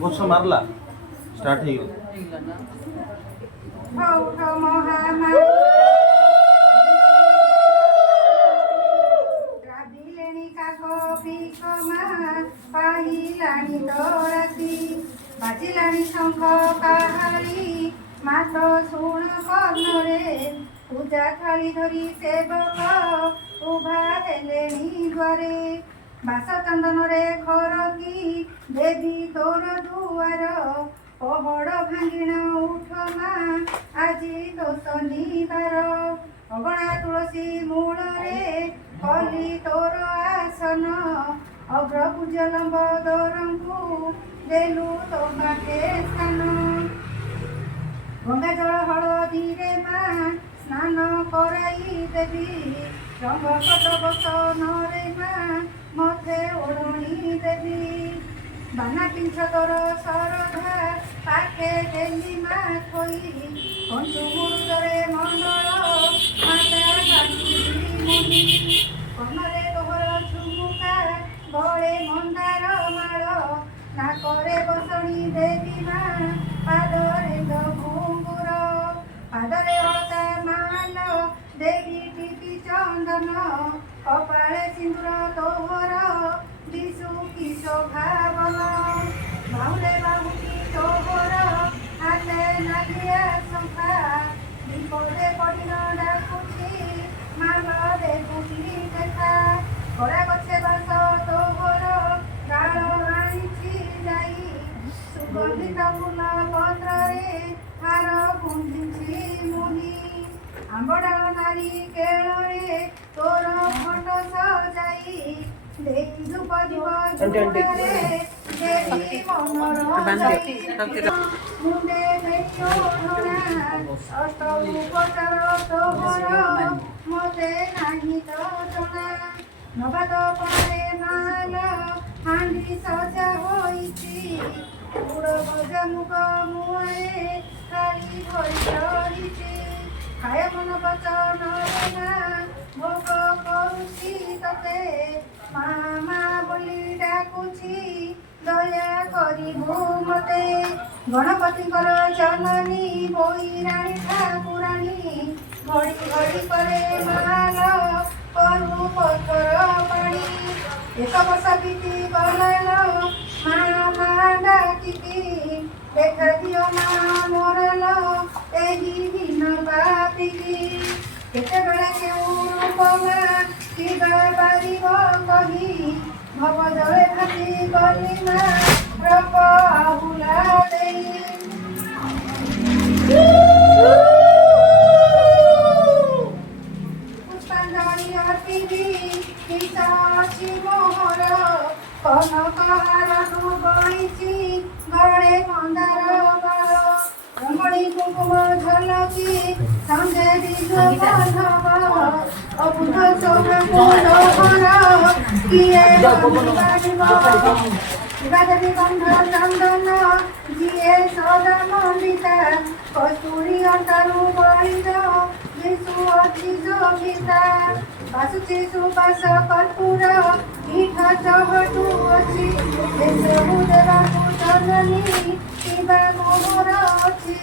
ବର୍ଷ ମାରଲା ଷ୍ଟାର୍ଟ ହେଇଗଲା। ପାହିଲାଣି ତରାସି ବାଜିଲାଣି ଶଙ୍ଖ କାହାରି ମାତ ଶୁଣ କର୍ଣ୍ଣରେ ପୂଜା ଥାଳି ଧରି ସେବକ ଉଭା ହେଲେଣି ଦ୍ୱାରେ ବାସ ଚନ୍ଦନରେ ଖରକି ଦେବୀ ତୋର ଦୁଆର ପହଡ଼ ଭାଙ୍ଗିଣ ଉଠ ମା ଆଜି ତୋ ଶନିବାର ଅଗଣା ତୁଳସୀ ମୂଳରେ କଲି ତୋର ଆସନ ଅଗ୍ରପୂଜ ଲମ୍ବୋଦରଙ୍କୁ ଦେଲୁ ତୋ ପାଖେ ସ୍ଥାନ ଗଙ୍ଗା ଜଳ ହଳଦୀରେ ମା ସ୍ନାନ କରାଇ ଦେବି ରଙ୍ଗ ବସନରେ ମା ମତେ ଓଢ଼ଣି ଦେବି ବାନା ପିଞ୍ଛ ତୋର ଶରଧା ପାଖେ ଦେଲି ମା ଥୋଇ କଞ୍ଚୁ ମୁରୁଜରେ ମଣ୍ଡଳ ମାତା ବାନ୍ଧିଲି କର୍ଣ୍ଣରେ ତୋହର ଝୁମୁକା ଗଳେ ମନ୍ଦାର ମାଳ ନାକରେ ବସଣି ଦେବି ମା ପାଦରେ ଘୁଙ୍ଗୁର ପାଦରେ ଅଳତା ମାଲ ଦେବି ଟିପି ଚନ୍ଦନ କପାଳେ ସିନ୍ଦୁର ତୋହର ଦିଶୁ କି ଶୋଭାବନ ବାହୁରେ ବାହୁଟି ତୋହର ହାତେ ନାଲିଆ ଶଙ୍ଖା ବିପଦେ ପଡ଼ିନ ଡାକୁଛି ମାଲ ଦେବୁଟି ଦେଖା କଳା ଗଛେ ବାସ ତୋହର ଡାଳ ଆଣିଛି ଯାଇ ସୁଗନ୍ଧିତ ଫୁଲ ପତ୍ରରେ ହାର ଗୁନ୍ଧିଛି ମୁନି ଆମ୍ବଡାଳ ନାରୀ କେଳରେ ତୋର ଫଟ ସଜାଇ ଦେଇ ଧୂପ ଦିବ ଝୁଡ଼ରେ ଦେବି ମନର ମୁଣ୍ଡେ ଦେଖୋଢ଼ଣା ଅଷ୍ଟ ଉପଚାର ତୋହର ମତେ ନାହିଁ ତ ଜଣା ନବାତ ପରେ ମାଲ ହାଣ୍ଡି ସଜା ହୋଇଛି ଗୁଡ଼ ଗଜା ମୁଗ ମୁହଁରେ ଥାଳି ଧରି ରହିଛି ଖାୟ ମନ ବଚନରେ ନା ଭୋଗ କରୁଛି ତତେ ମା ମା ବୋଲି ଡାକୁଛି ଦୟା କରିବୁ ମତେ ଗଣପତିଙ୍କର ଜନନୀ ବୋଇରାଣୀ ଠାକୁରାଣୀ ଘଡ଼ି ଘଡ଼ି କରେ ମାଲ କରୁ ପଥର ପାଣି ଏକ ବର୍ଷ ବିତି ଗଲାଲ ମା ମା ଡାକିକି ଦେଖା ଦିଅ ମା ମୋରଲ ଏହି ଦିନ ବାପିକି କେତେବେଳେ କେଉଁ ରୂପ ମା କିବା ପାରିବ କହି ଭବ ଜଳେ ଭାସି ଗଲି ମା ରବ ଆହୁଲା ଦେଇ ପୁଷ୍ପାଞ୍ଜଳି ଅର୍ପିବି ଅଛି ମୋହର କନକହାରଠୁ ଗଣିଛି ଗଳେ ମନ୍ଦାର ବାଳ ରମଣୀ କୁଙ୍କୁମ ଝଲକି ସଞ୍ଜେ ବିଜୁ ବନ୍ଧବ ଅବୁଧ ଶୋଭାକୁ ଲୋହର କିଏ ବାନ୍ଧିପାରିବ ଶିବାଦେବୀ ଗନ୍ଧ ଚନ୍ଦନ ଯିଏ ସଦା ମଣ୍ଡିତା କସ୍ତୁରୀ ଅଣ୍ଟାରୁ ବଳିଦ ଯୀଶୁ ଅଛି ଶୋଭିତା ବାସୁଛି ସୁବାସ କର୍ପୂର ପୀଠ ଚହଟୁ ଅଛି ଏସବୁ ଦେବାକୁ ଜନନୀ ଶିବା ମୋହର ଅଛି।